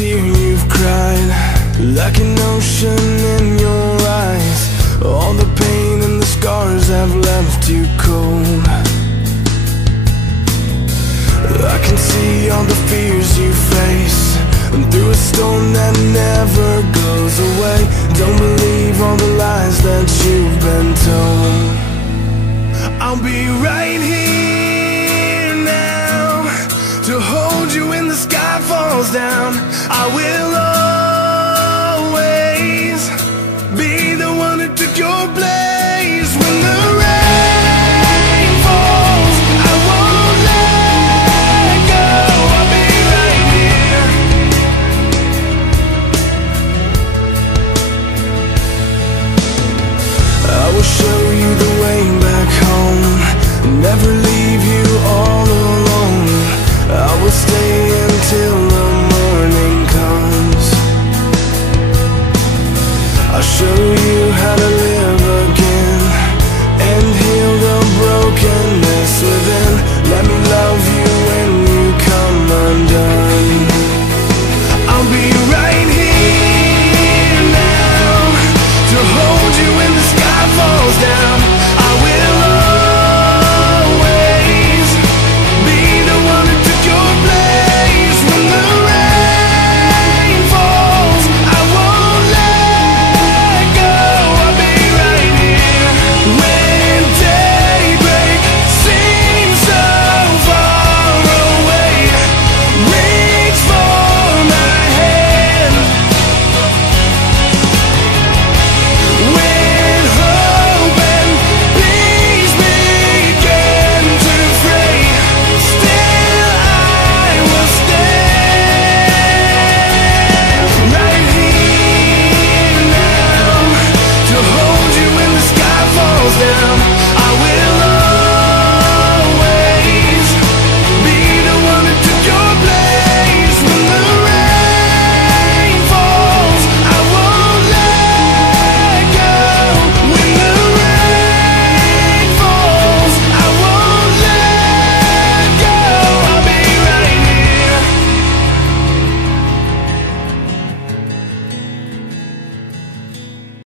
tear you've cried, like an ocean in your eyes. All the pain and the scars have left you cold. I can see all the fears you face, and through a storm that never goes away. Don't believe all the lies that you've been told. I'll be right here now to hold you when the sky falls down. I will